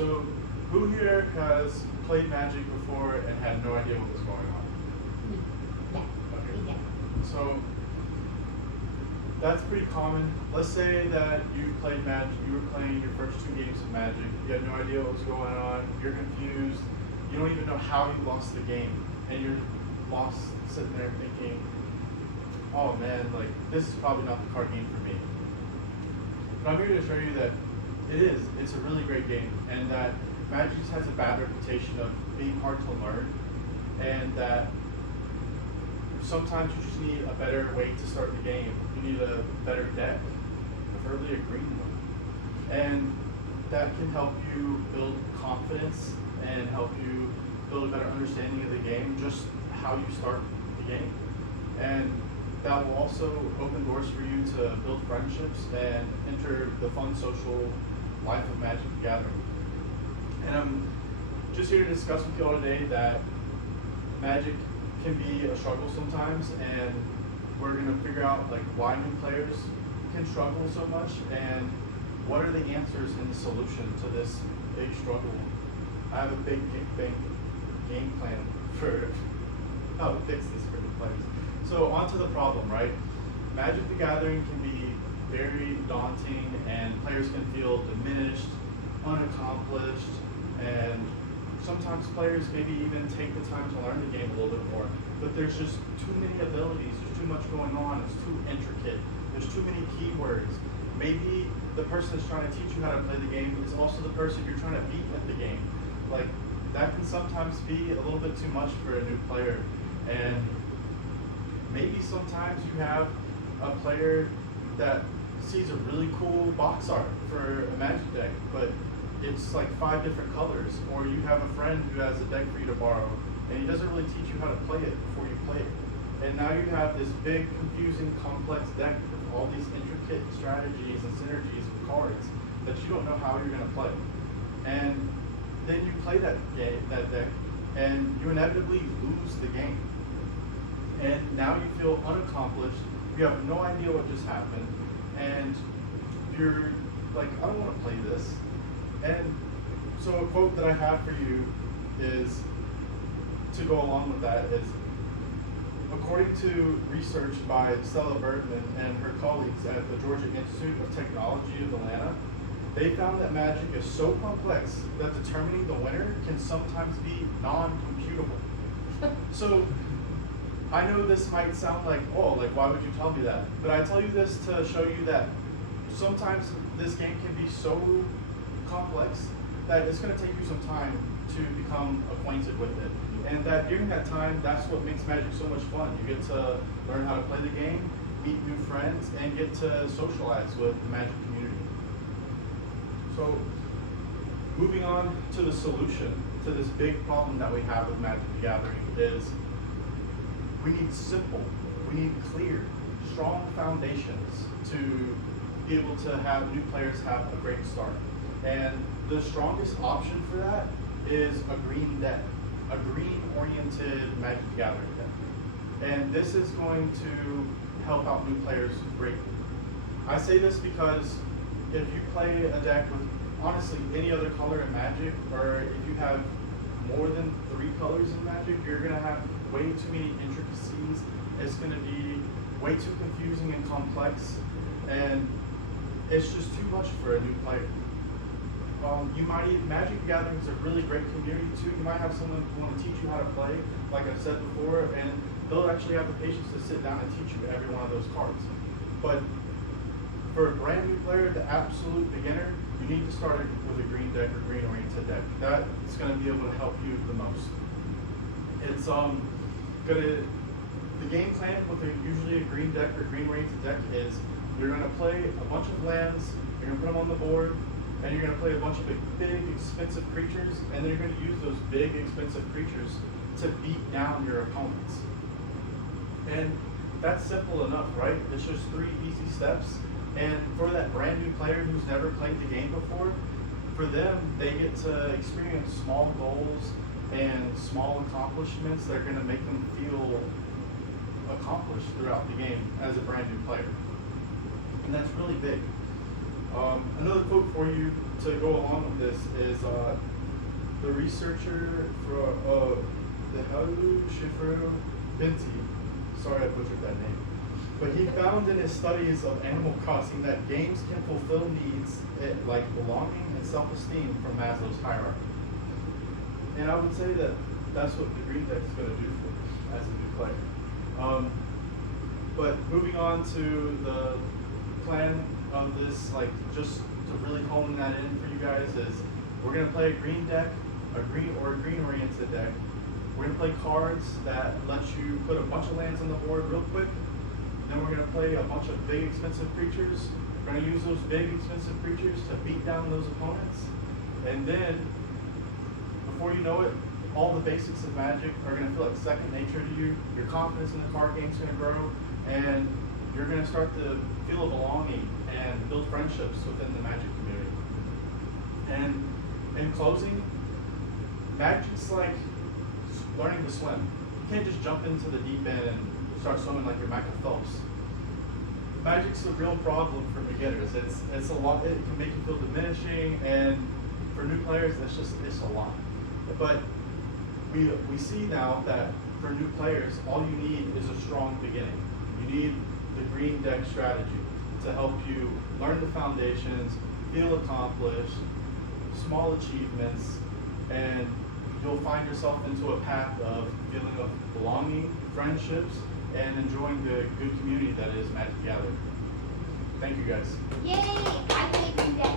So, who here has played Magic before and had no idea what was going on? Yeah. Okay. Yeah. So, that's pretty common. Let's say that you played Magic, you were playing your first 2 games of Magic, you had no idea what was going on, you're confused, you don't even know how you lost the game, and you're lost sitting there thinking, oh man, like this is probably not the card game for me. But I'm here to show you that it is. It's a really great game, and that Magic just has a bad reputation of being hard to learn, and that sometimes you just need a better way to start the game. You need a better deck, preferably a green one, and that can help you build confidence and help you build a better understanding of the game, just how you start the game. And that will also open doors for you to build friendships and enter the fun social life of Magic the Gathering. And I'm just here to discuss with you all today that Magic can be a struggle sometimes, and we're going to figure out like why new players can struggle so much and what are the answers and the solution to this big struggle. I have a big game plan for how to fix this for the players. So on to the problem, right? Magic the Gathering can be very daunting, and players can feel diminished, unaccomplished, and sometimes players maybe even take the time to learn the game a little bit more. But there's just too many abilities, there's too much going on, it's too intricate, there's too many keywords. Maybe the person that's trying to teach you how to play the game is also the person you're trying to beat at the game. Like, that can sometimes be a little bit too much for a new player. And maybe sometimes you have a player that sees a really cool box art for a Magic deck, but it's like 5 different colors. Or you have a friend who has a deck for you to borrow, and he doesn't really teach you how to play it before you play it. And now you have this big, confusing, complex deck with all these intricate strategies and synergies of cards that you don't know how you're going to play. And then you play that deck, and you inevitably lose the game. And now you feel unaccomplished, you have no idea what just happened, and you're like, I don't want to play this. And so a quote that I have for you is, to go along with that, is, according to research by Stella Bergman and her colleagues at the Georgia Institute of Technology of Atlanta, they found that Magic is so complex that determining the winner can sometimes be non-computable. So I know this might sound like, oh, like why would you tell me that? But I tell you this to show you that sometimes this game can be so complex that it's going to take you some time to become acquainted with it. And that during that time, that's what makes Magic so much fun. You get to learn how to play the game, meet new friends, and get to socialize with the Magic community. So, moving on to the solution to this big problem that we have with Magic the Gathering is we need simple, we need clear, strong foundations to be able to have new players have a great start. And the strongest option for that is a green deck, a green-oriented Magic the Gathering deck. And this is going to help out new players greatly. I say this because if you play a deck with honestly any other color in Magic, or if you have more than 3 colors in Magic, you're going to have way too many intricacies. It's going to be way too confusing and complex, and it's just too much for a new player. Magic the Gathering is a really great community too. You might have someone who want to teach you how to play, like I've said before, and they'll actually have the patience to sit down and teach you every one of those cards. But for a brand new player, the absolute beginner, you need to start with a green deck or green oriented deck. That's going to be able to help you the most. It's the game plan with usually a green deck or green oriented deck is you're going to play a bunch of lands, you're going to put them on the board, and you're going to play a bunch of big, expensive creatures, and then you're going to use those big, expensive creatures to beat down your opponents. And that's simple enough, right? It's just 3 easy steps. And for that brand new player who's never played the game before, for them, they get to experience small goals and small accomplishments that are going to make them feel accomplished throughout the game as a brand new player. And that's really big. Another quote for you to go along with this is the researcher for the Haru Shifru Binti. Sorry I butchered that name. But he found in his studies of Animal Crossing that games can fulfill needs like belonging and self-esteem from Maslow's hierarchy. And I would say that that's what the Green Deck is going to do for you as a new player. But moving on to the plan of this, like just to really hone that in for you guys, is we're going to play a green deck, a green oriented deck. We're going to play cards that let you put a bunch of lands on the board real quick. Then we're going to play a bunch of big expensive creatures. We're going to use those big expensive creatures to beat down those opponents. And then, before you know it, all the basics of Magic are going to feel like second nature to you. Your confidence in the card game is going to grow, and you're going to start to feel a belonging and build friendships within the Magic community. And in closing, Magic's like learning to swim. You can't just jump into the deep end and start swimming like you're Michael Phelps. Magic's a real problem for beginners. It's a lot. It can make you feel diminishing, and for new players, it's a lot. But we see now that for new players, all you need is a strong beginning. You need the green deck strategy to help you learn the foundations, feel accomplished, small achievements, and you'll find yourself into a path of feeling of belonging, friendships, and enjoying the good community that is Magic Gathering. Thank you guys. Yay! I play Green Deck.